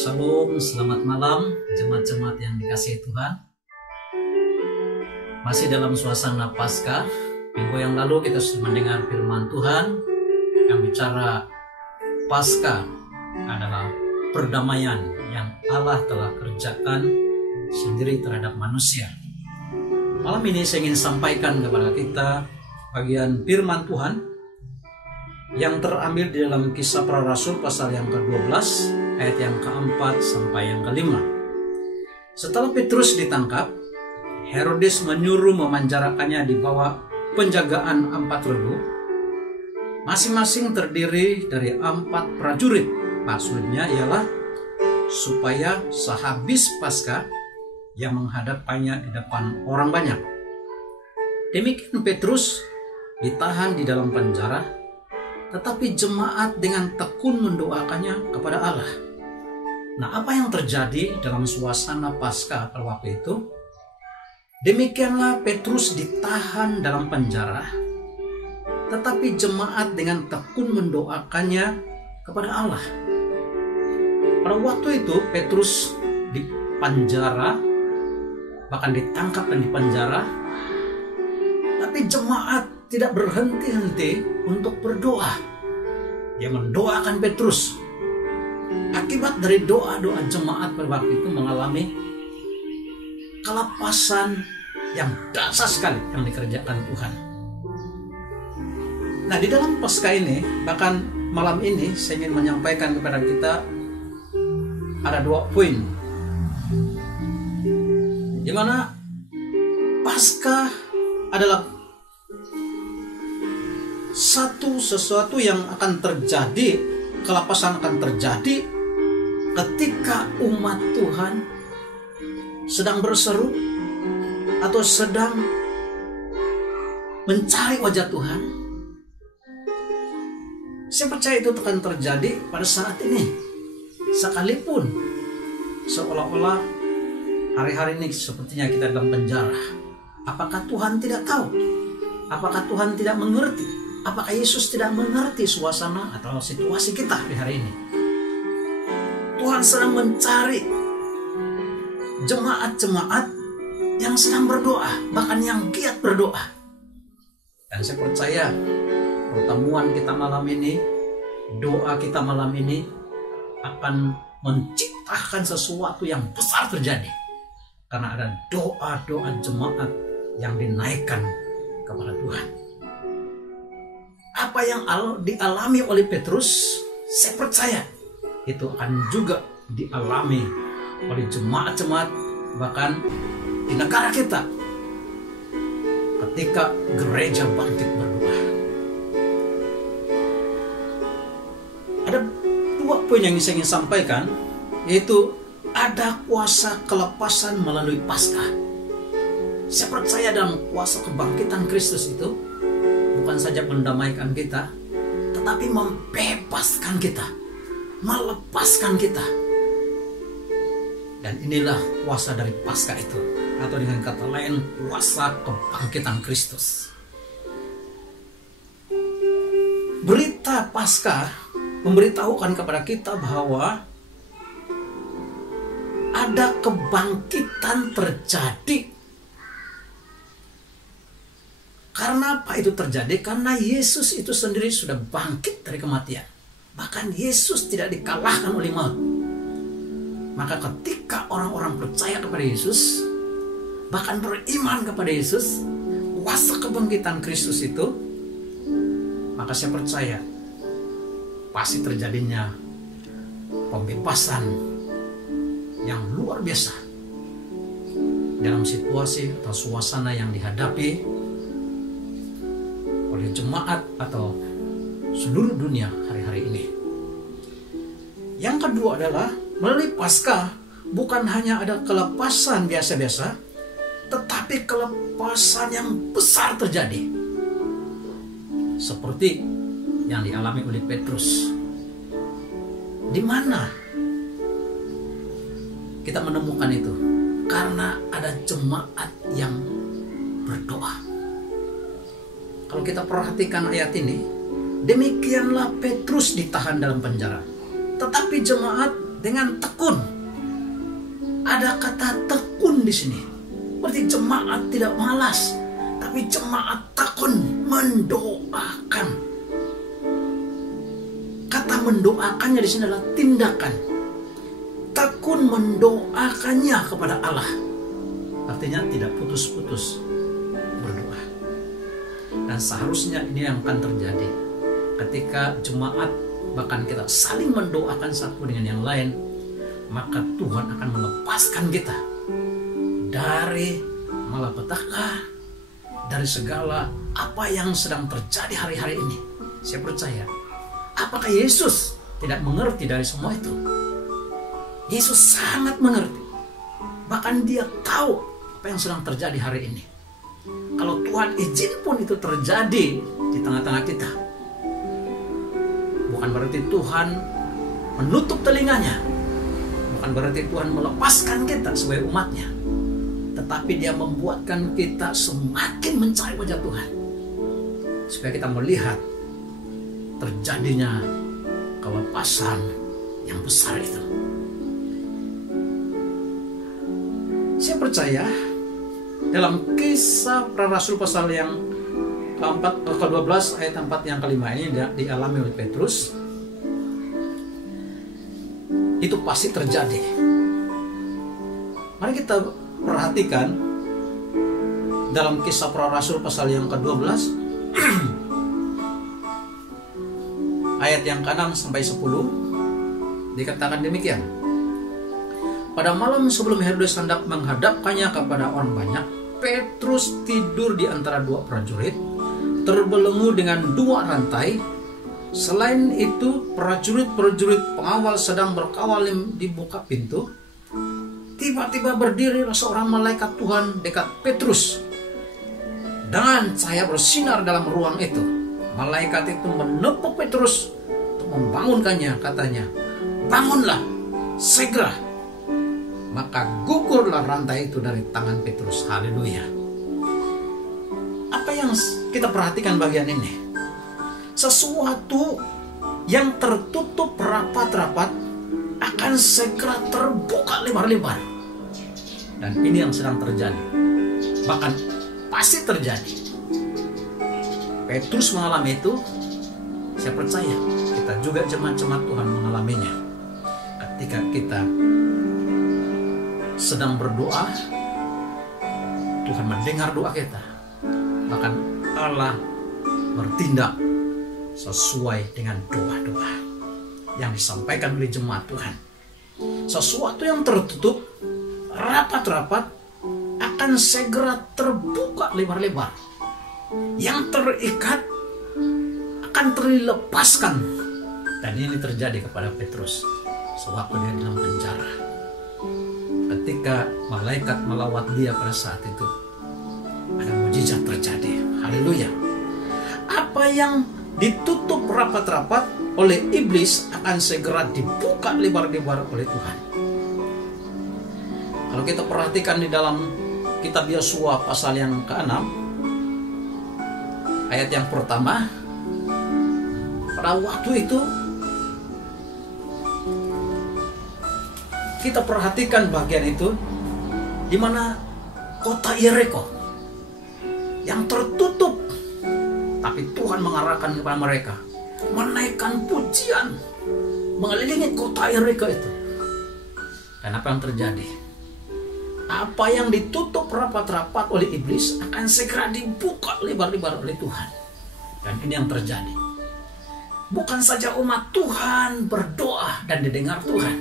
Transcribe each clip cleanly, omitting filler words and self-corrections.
Shalom, selamat malam jemaat-jemaat yang dikasihi Tuhan. Masih dalam suasana Paskah. Minggu yang lalu kita sudah mendengar firman Tuhan yang bicara Paskah adalah perdamaian yang Allah telah kerjakan sendiri terhadap manusia. Malam ini saya ingin sampaikan kepada kita bagian firman Tuhan yang terambil di dalam Kisah Para Rasul pasal yang ke-12 ayat yang ke-4 sampai yang ke-5. Setelah Petrus ditangkap, Herodes menyuruh memenjarakannya di bawah penjagaan 4 regu, masing-masing terdiri dari 4 prajurit. Maksudnya ialah supaya sehabis Paskah yang menghadapannya di depan orang banyak. Demikian Petrus ditahan di dalam penjara, tetapi jemaat dengan tekun mendoakannya kepada Allah. Nah, apa yang terjadi dalam suasana Paskah pada waktu itu? Demikianlah Petrus ditahan dalam penjara, tetapi jemaat dengan tekun mendoakannya kepada Allah. Pada waktu itu Petrus dipenjara, bahkan ditangkap dan dipenjara, tapi jemaat tidak berhenti-henti untuk berdoa. Dia mendoakan Petrus. Akibat dari doa-doa jemaat pada waktu itu mengalami kelepasan yang dahsyat sekali yang dikerjakan Tuhan. Nah, di dalam Paskah ini, bahkan malam ini saya ingin menyampaikan kepada kita ada 2 poin, di mana Paskah adalah sesuatu yang akan terjadi, kelepasan akan terjadi ketika umat Tuhan sedang berseru atau sedang mencari wajah Tuhan. Saya percaya itu akan terjadi pada saat ini, sekalipun seolah-olah hari-hari ini sepertinya kita dalam penjara. Apakah Tuhan tidak tahu? Apakah Tuhan tidak mengerti? Apakah Yesus tidak mengerti suasana atau situasi kita di hari ini? Tuhan sedang mencari jemaat-jemaat yang sedang berdoa, bahkan yang giat berdoa. Dan saya percaya pertemuan kita malam ini, doa kita malam ini akan menciptakan sesuatu yang besar terjadi. Karena ada doa-doa jemaat yang dinaikkan kepada Tuhan. Apa yang dialami oleh Petrus, saya percaya itu akan juga dialami oleh jemaat-jemaat bahkan di negara kita ketika gereja bangkit berdoa. Ada 2 poin yang saya ingin sampaikan, yaitu ada kuasa kelepasan melalui Paskah. Saya percaya dalam kuasa kebangkitan Kristus itu bukan saja mendamaikan kita, tetapi membebaskan kita, melepaskan kita. Dan inilah kuasa dari Paskah itu, atau dengan kata lain kuasa kebangkitan Kristus. Berita Paskah memberitahukan kepada kita bahwa ada kebangkitan terjadi. Karena apa itu terjadi? Karena Yesus itu sendiri sudah bangkit dari kematian. Bahkan Yesus tidak dikalahkan oleh maut. Maka ketika orang-orang percaya kepada Yesus, bahkan beriman kepada Yesus, kuasa kebangkitan Kristus itu, maka saya percaya pasti terjadinya pembebasan yang luar biasa dalam situasi atau suasana yang dihadapi oleh jemaat atau seluruh dunia hari-hari ini. Yang kedua adalah melalui Paskah bukan hanya ada kelepasan biasa-biasa, tetapi kelepasan yang besar terjadi. Seperti yang dialami oleh Petrus. Di mana kita menemukan itu? Karena ada jemaat yang berdoa. Kalau kita perhatikan ayat ini, demikianlah Petrus ditahan dalam penjara, tetapi jemaat dengan tekun. Ada kata tekun di sini. Berarti jemaat tidak malas, tapi jemaat tekun mendoakan. Kata mendoakannya di sini adalah tindakan. Tekun mendoakannya kepada Allah. Artinya tidak putus-putus berdoa. Dan seharusnya ini yang akan terjadi ketika jemaat, bahkan kita saling mendoakan satu dengan yang lain, maka Tuhan akan melepaskan kita dari malapetaka, dari segala apa yang sedang terjadi hari-hari ini. Saya percaya, apakah Yesus tidak mengerti dari semua itu? Yesus sangat mengerti. Bahkan dia tahu apa yang sedang terjadi hari ini. Kalau Tuhan izin pun itu terjadi di tengah-tengah kita, bukan berarti Tuhan menutup telinganya, bukan berarti Tuhan melepaskan kita sebagai umatnya, tetapi dia membuatkan kita semakin mencari wajah Tuhan, supaya kita melihat terjadinya kelepasan yang besar itu. Saya percaya dalam Kisah Para Rasul pasal yang ke-12 ayat 4 yang ke-5 ini dialami oleh Petrus, itu pasti terjadi. Mari kita perhatikan dalam Kisah Para Rasul pasal yang ke-12 ayat yang ke-6 sampai 10, dikatakan demikian. Pada malam sebelum Herodes hendak menghadapkannya kepada orang banyak, Petrus tidur di antara dua prajurit, terbelenggu dengan dua rantai. Selain itu, prajurit-prajurit pengawal sedang berkawal di buka pintu. Tiba-tiba berdirilah seorang malaikat Tuhan dekat Petrus, dengan cahaya bersinar dalam ruang itu. Malaikat itu menepuk Petrus untuk membangunkannya, katanya, "Bangunlah, segera." Maka gugurlah rantai itu dari tangan Petrus. Haleluya. Apa yang kita perhatikan bagian ini? Sesuatu yang tertutup rapat-rapat akan segera terbuka lebar-lebar. Dan ini yang sedang terjadi. Bahkan pasti terjadi. Petrus mengalami itu. Saya percaya kita juga jemaat-jemaat Tuhan mengalaminya. Ketika kita sedang berdoa, Tuhan mendengar doa kita. Bahkan Allah bertindak sesuai dengan doa-doa yang disampaikan oleh jemaat Tuhan. Sesuatu yang tertutup rapat-rapat akan segera terbuka lebar-lebar. Yang terikat akan terlepaskan. Dan ini terjadi kepada Petrus sewaktu dia dalam penjara. Ketika malaikat melawat dia pada saat itu, ada mujizat terjadi. Haleluya. Apa yang ditutup rapat-rapat oleh iblis akan segera dibuka lebar-lebar oleh Tuhan. Kalau kita perhatikan di dalam kitab Yosua pasal yang ke-6, ayat yang pertama, pada waktu itu kita perhatikan bagian itu, di mana kota Yeriko yang tertutup, tapi Tuhan mengarahkan kepada mereka menaikkan pujian mengelilingi kota Yeriko itu. Dan apa yang terjadi? Apa yang ditutup rapat-rapat oleh iblis akan segera dibuka lebar-lebar oleh Tuhan. Dan ini yang terjadi. Bukan saja umat Tuhan berdoa dan didengar Tuhan,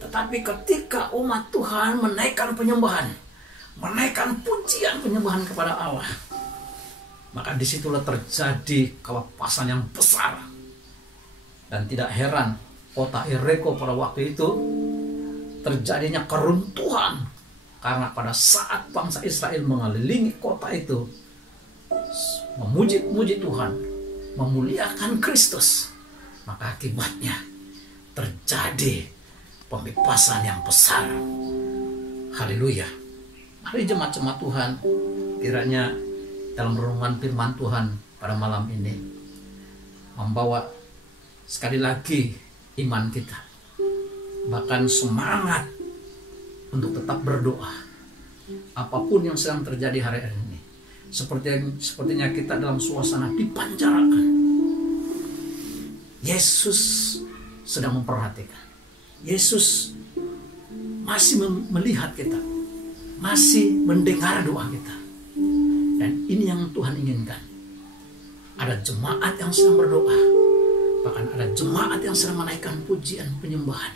tetapi ketika umat Tuhan menaikkan penyembahan, menaikkan pujian penyembahan kepada Allah, maka disitulah terjadi kelepasan yang besar. Dan tidak heran kota Yeriko pada waktu itu terjadinya keruntuhan, karena pada saat bangsa Israel mengelilingi kota itu, memuji Tuhan, memuliakan Kristus, maka akibatnya terjadi pembebasan yang besar. Haleluya. Mari jemaat-jemaat Tuhan, kiranya dalam renungan firman Tuhan pada malam ini membawa sekali lagi iman kita, bahkan semangat untuk tetap berdoa apapun yang sedang terjadi hari ini. Sepertinya kita dalam suasana dipanjarakan. Yesus sedang memperhatikan. Yesus masih melihat kita, masih mendengar doa kita. Dan ini yang Tuhan inginkan. Ada jemaat yang sedang berdoa, bahkan ada jemaat yang sedang menaikkan pujian penyembahan.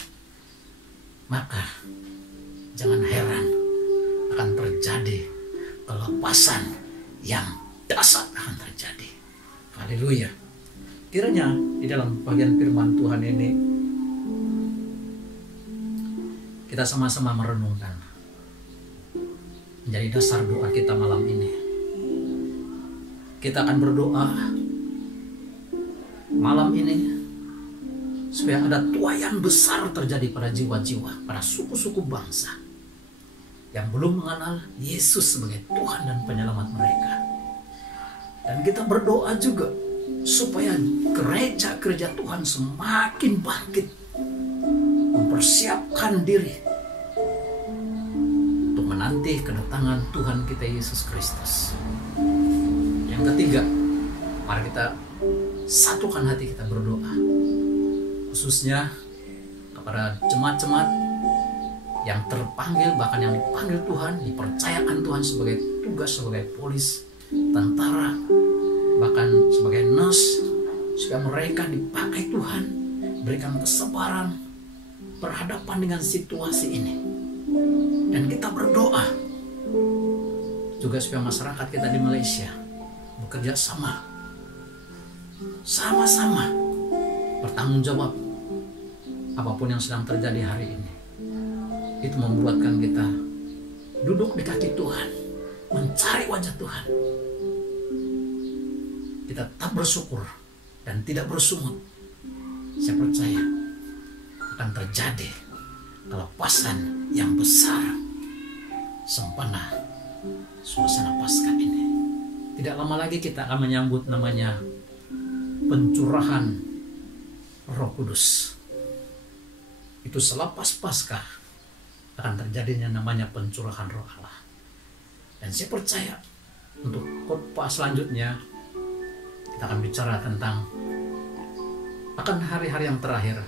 Maka jangan heran akan terjadi kelepasan yang dahsyat akan terjadi. Haleluya. Kiranya di dalam bagian firman Tuhan ini kita sama-sama merenungkan menjadi dasar doa kita malam ini. Kita akan berdoa malam ini supaya ada tuaian besar terjadi pada jiwa-jiwa, pada suku-suku bangsa yang belum mengenal Yesus sebagai Tuhan dan penyelamat mereka. Dan kita berdoa juga supaya gereja-gereja Tuhan semakin bangkit, mempersiapkan diri untuk menanti kedatangan Tuhan kita Yesus Kristus. Yang ketiga, mari kita satukan hati kita berdoa, khususnya kepada jemaat-jemaat yang terpanggil, bahkan yang dipanggil Tuhan, dipercayakan Tuhan sebagai tugas, sebagai polis, tentara, bahkan sebagai nurse, supaya mereka dipakai Tuhan, berikan kesabaran berhadapan dengan situasi ini. Dan kita berdoa juga supaya masyarakat kita di Malaysia bekerja sama-sama bertanggung jawab apapun yang sedang terjadi hari ini. Itu membuatkan kita duduk di kaki Tuhan, mencari wajah Tuhan. Kita tetap bersyukur dan tidak bersungut. Saya percaya akan terjadi kelepasan yang besar sempena suasana Paskah ini. Tidak lama lagi kita akan menyambut namanya pencurahan Roh Kudus. Itu selepas Paskah akan terjadinya namanya pencurahan Roh Allah. Dan saya percaya untuk khotbah selanjutnya kita akan bicara tentang akan hari-hari yang terakhir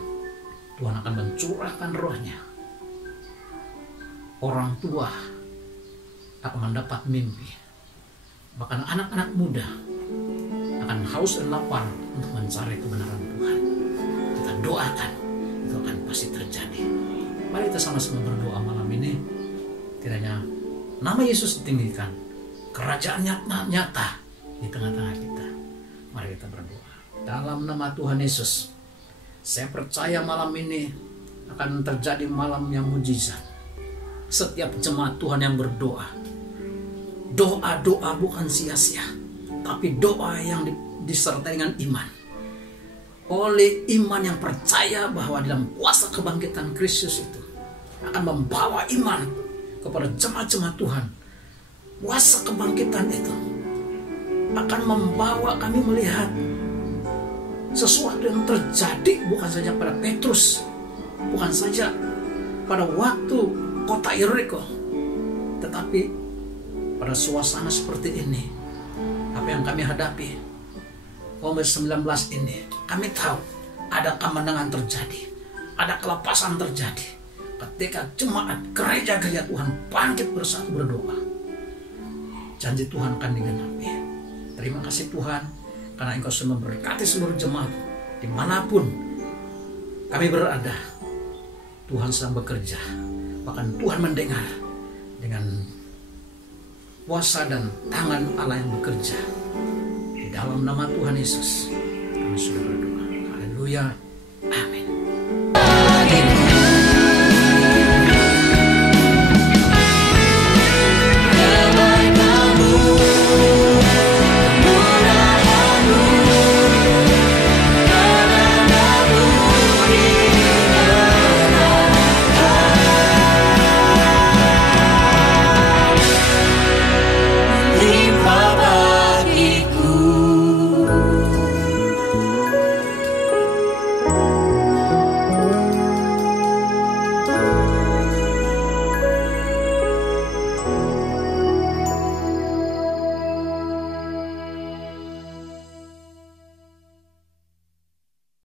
Tuhan akan mencurahkan rohnya. Orang tua akan mendapat mimpi. Bahkan anak-anak muda akan haus dan lapar untuk mencari kebenaran Tuhan. Kita doakan itu akan pasti terjadi. Mari kita sama-sama berdoa malam ini. Kiranya nama Yesus ditinggikan, kerajaan nyata di tengah-tengah kita. Mari kita berdoa. Dalam nama Tuhan Yesus, saya percaya malam ini akan terjadi malam yang mujizat. Setiap jemaat Tuhan yang berdoa, doa-doa bukan sia-sia, tapi doa yang disertai dengan iman. Oleh iman yang percaya bahwa dalam kuasa kebangkitan Kristus itu akan membawa iman kepada jemaat-jemaat Tuhan. Kuasa kebangkitan itu akan membawa kami melihat sesuatu yang terjadi bukan saja pada Petrus, bukan saja pada waktu kota Yeriko, tetapi pada suasana seperti ini, apa yang kami hadapi COVID-19 ini, kami tahu ada kemenangan terjadi, ada kelepasan terjadi ketika jemaat gereja-gereja Tuhan bangkit bersatu berdoa. Janji Tuhan akan digenapi. Terima kasih Tuhan, karena Engkau sudah memberkati seluruh jemaat dimanapun kami berada. Tuhan sedang bekerja, bahkan Tuhan mendengar dengan kuasa dan tangan Allah yang bekerja. Di dalam nama Tuhan Yesus kami sudah berdoa. Haleluya.